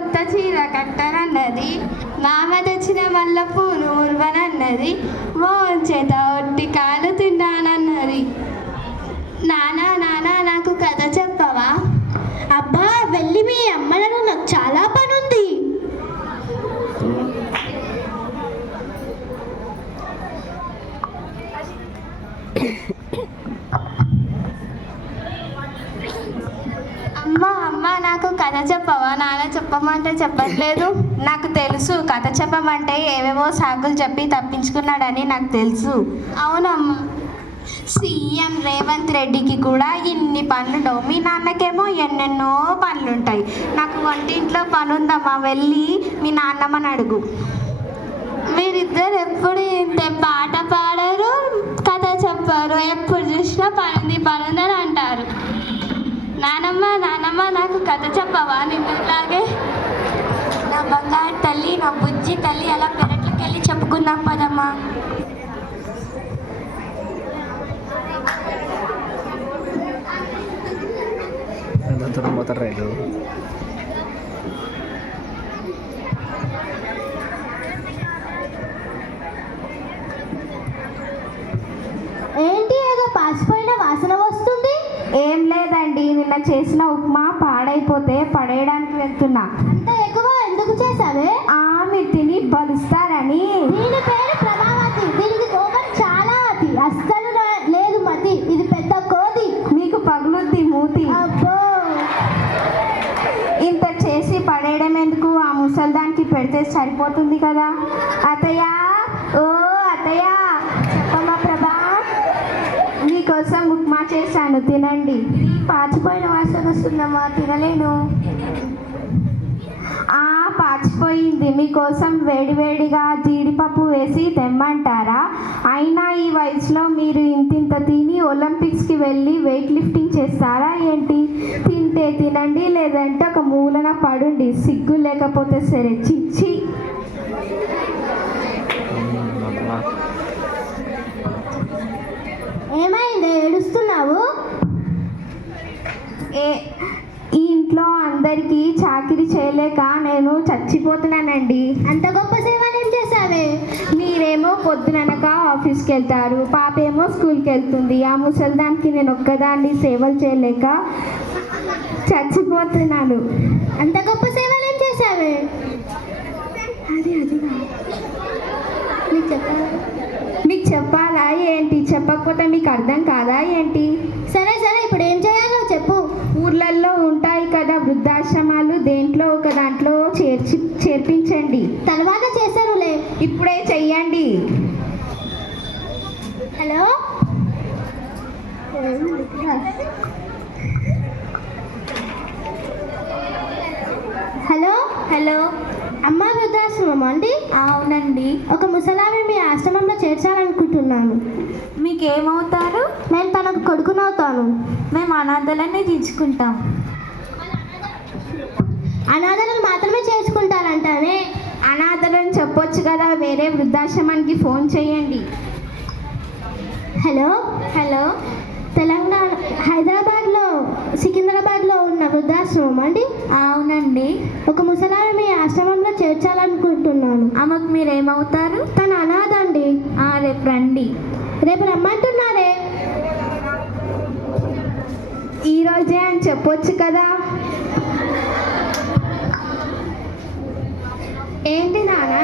కొత్త చీర కట్టనన్నది, మామ తెచ్చిన మల్లెపూ నూర్వనన్నది, మోహన్ చేత ఒట్టి కాలు తిన్నానన్నది. నానా నానా నాకు కథ చెప్పవా? అబ్బా వెళ్ళి మీ అమ్మలను, నాకు చాలా పనుంది. అమ్మ అమ్మ నాకు కథ చెప్పవా? నాన్న చెప్పమంటే చెప్పట్లేదు. నాకు తెలుసు, కథ చెప్పమంటే ఏవేవో సాకులు చెప్పి తప్పించుకున్నాడని నాకు తెలుసు. అవునమ్మా. సీఎం రేవంత్ రెడ్డికి కూడా ఇన్ని పనులుండవు, మీ నాన్నకేమో ఎన్నెన్నో పనులుంటాయి. నాకు వంటింట్లో పనుందమ్మా, వెళ్ళి మీ నాన్నమ్మని అడుగు. మీరిద్దరు ఎప్పుడు ఇంతే, పాట పాడరు, కథ చెప్పరు, ఎప్పుడు చూసినా పనుంది పనుందని అంటారు. నానమ్మ నానమ్మ నాకు కథ చెప్పవా? నిన్నలాగే నా బంగారు తల్లి, నా బుజ్జి తల్లి, అలా పెరట్లోకి వెళ్ళి చెప్పుకుందాం పదమ్మా. ఏంటి ఏదో పాసిపోయిన వాసన వస్తుంది? ఏం లేదండి, నిన్న చేసిన ఉప్మా పాడైపోతే పడేయడానికి వెళ్తున్నా. అంత ఎక్కువ ఎందుకు చేసావే? మీరు తిని బలుస్తారని. దీని పేరు ప్రభావతి, దీనికి కోపం చాలా అతి, అస్సలు లేదు మతి, ఇది పెద్ద కోతి. మీకు పగులుద్ది మూతి. అబ్బో, ఇంత చేసి పడేయడం ఎందుకు? ఆ ముసల్దానికి పెడితే సరిపోతుంది కదా. అత్తయ్య, ఓ అత్తయ్య. చెప్పమ్మా ప్రభా. మీకోసం ఉప్మా చేశాను, తినండి. పాచిపోయిన వాసన వస్తుందమ్మా, తినలేను. పాచిపోయింది, మీకోసం వేడివేడిగా జీడిపప్పు వేసి తెమ్మంటారా? అయినా ఈ వయసులో మీరు ఇంతింత తిని ఒలింపిక్స్కి వెళ్ళి వెయిట్ లిఫ్టింగ్ చేస్తారా ఏంటి? తింటే తినండి, లేదంటే ఒక మూలన పడుండి, సిగ్గు లేకపోతే సరే. చిచ్చి. ఏమైంది, ఏడుస్తున్నావు? ఈ ఇంట్లో అందరికీ చాకిరీ చేయలేక నేను చచ్చిపోతున్నానండి. అంత గొప్ప సేవలు ఏం చేసావే? మీరేమో పొద్దుననక ఆఫీస్కి వెళ్తారు, పాపేమో స్కూల్కి వెళ్తుంది. ఆ ముసల్దానికి నేను ఒక్కదాన్ని సేవలు చేయలేక చచ్చిపోతున్నాను. అంత గొప్ప సేవలు ఏం చేసావే? మీకు చెప్పాలా ఏంటి? చెప్పకపోతే మీకు అర్థం కాదా ఏంటి? సరే సరే, ఇప్పుడు ఏం చేయాలో చెప్పు. ఊర్లల్లో ఉంటాయి కదా వృద్ధాశ్రమాలు, దేంట్లో ఒక దాంట్లో చేర్పించండి. తర్వాత చేశారులే, ఇప్పుడే చెయ్యండి. హలో హలో హలో, అమ్మ వృద్ధాశ్రమం అండి? అవునండి. ఒక ముసలామె మీ ఆశ్రమంలో చేర్చాలనుకుంటున్నాను. మీకేమవుతారు? నేను తనకు కొడుకునవుతాను. మేము అనాథలనే తీర్చుకుంటాం. అనాథలను మాత్రమే చేసుకుంటారంటానే. అనాథలను చెప్పొచ్చు కదా, వేరే వృద్ధాశ్రమానికి ఫోన్ చేయండి. హలో హలో, తెలంగాణ హైదరాబాద్లో సికింద్రాబాద్లో ఉన్న వృద్ధాశ్రమం అండి? అవునండి. ఒక ముసలామె మీ ఆశ్రమంలో చేర్చాలనుకుంటున్నాను. ఆమెకు మీరేమవుతారు? తన అనాథ అండి. రేపు రండి. రేపు రమ్మంటున్నారే. ఈరోజే అని చెప్పొచ్చు కదా. ఏంటి నాన్న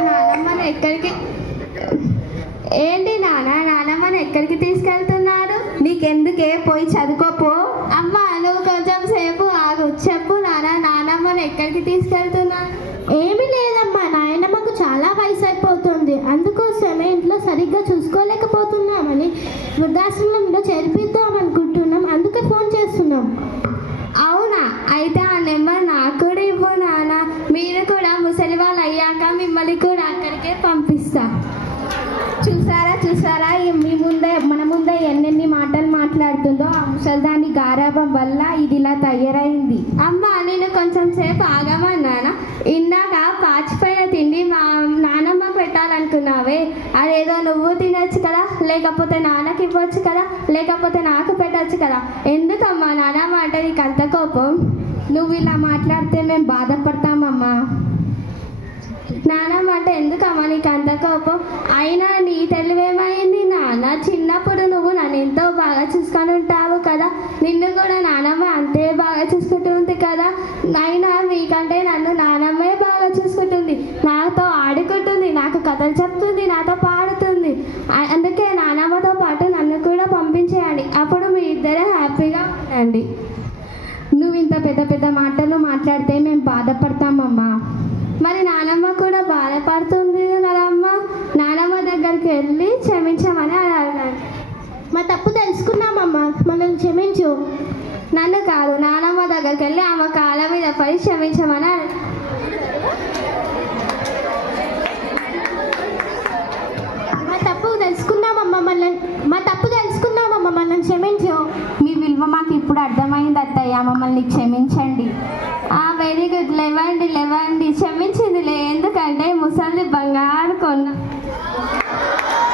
నానమ్మను ఎక్కడికి తీసుకెళ్తున్నారు? నీకెందుకే, పోయి చదువుకోపో. అమ్మ నువ్వు కొంచెం సేపు ఆగు. చెప్పు నాన్న, నానమ్మను ఎక్కడికి తీసుకెళ్తున్నారు? ఏమీ లేదమ్మా, నాయనమ్మకు చాలా వయసు అయిపోతుంది, అందుకోసమే ఇంట్లో సరిగ్గా చూసుకోలేకపోతున్నామని వృద్ధాశ్రమంలో చేర్పిద్దాం అనుకుంటున్నాం, అందుకే ఫోన్ చేస్తున్నాం. అవునా? అయితే ఆ నెంబర్ నాకు కూడా ఇవ్వు నాన్న. మీరు కూడా ముసలి వాళ్ళు అయ్యాక మిమ్మల్ని కూడా అక్కడికే పంపిస్తా. చూసారా మన ముందే ఎన్నెన్ని మాటలు మాట్లాడుతుందో. ఆ ముసల్దాని గారాబం వల్ల ఇది ఇలా తయారైంది. అమ్మ నేను కొంచెం సేపు ఆగమన్నానా? ఇందాక పాచిపోయిన తిండి మా నానమ్మకు పెట్టాలనుకున్నావే, అదేదో నువ్వు తినొచ్చు కదా, లేకపోతే నాన్నకి ఇవ్వచ్చు కదా, లేకపోతే నాకు పెట్టచ్చు కదా. ఎందుకమ్మా నానమ్మ అంటే నీకు అంత కోపం? నువ్వు ఇలా మాట్లాడితే మేము బాధపడతామమ్మా. నానమ్మ అంటే ఎందుకమ్మా నీకు అంత కోపం? అయినా నీ తెలివేమైంది నాన్న? చిన్నప్పుడు నువ్వు నన్ను ఎంతో బాగా చూసుకొని ఉంటావు కదా, నిన్ను కూడా నానమ్మ అంతే బాగా చూసుకుంటుంది కదా. అయినా మీకంటే నన్ను నానమ్మే బాగా చూసుకుంటుంది, నాతో ఆడుకుంటుంది, నాకు కథలు చెప్తుంది, నాతో పాడుతుంది. అందుకే నానమ్మతో పాటు నన్ను కూడా పంపించేయండి, అప్పుడు మీ ఇద్దరే హ్యాపీగా ఉండండి. నువ్వు ఇంత పెద్ద పెద్ద మాటలు మాట్లాడితే మేము బాధపడతామమ్మా. మరి నానమ్మ కూడా బాధపడుతుంది కదమ్మా, నానమ్మ దగ్గరికి వెళ్ళి క్షమించమని అడగండి. మా తప్పు తెలుసుకున్నామమ్మా, మనల్ని క్షమించు. నన్ను కాదు, నానమ్మ దగ్గరికి వెళ్ళి ఆమె కాళ్ళ మీద పడి క్షమించమని అడగండి. మా తప్పు తెలుసుకున్నామమ్మా, మనల్ని క్షమించు. మీ విలువ మాకు ఇప్పుడు అర్థమైంది అత్తయ్య, మమ్మల్ని క్షమించండి. వెరీ గుడ్, లేవండి క్షమించిందిలే, ఎందుకంటే ముసలి బంగారు కొన్న.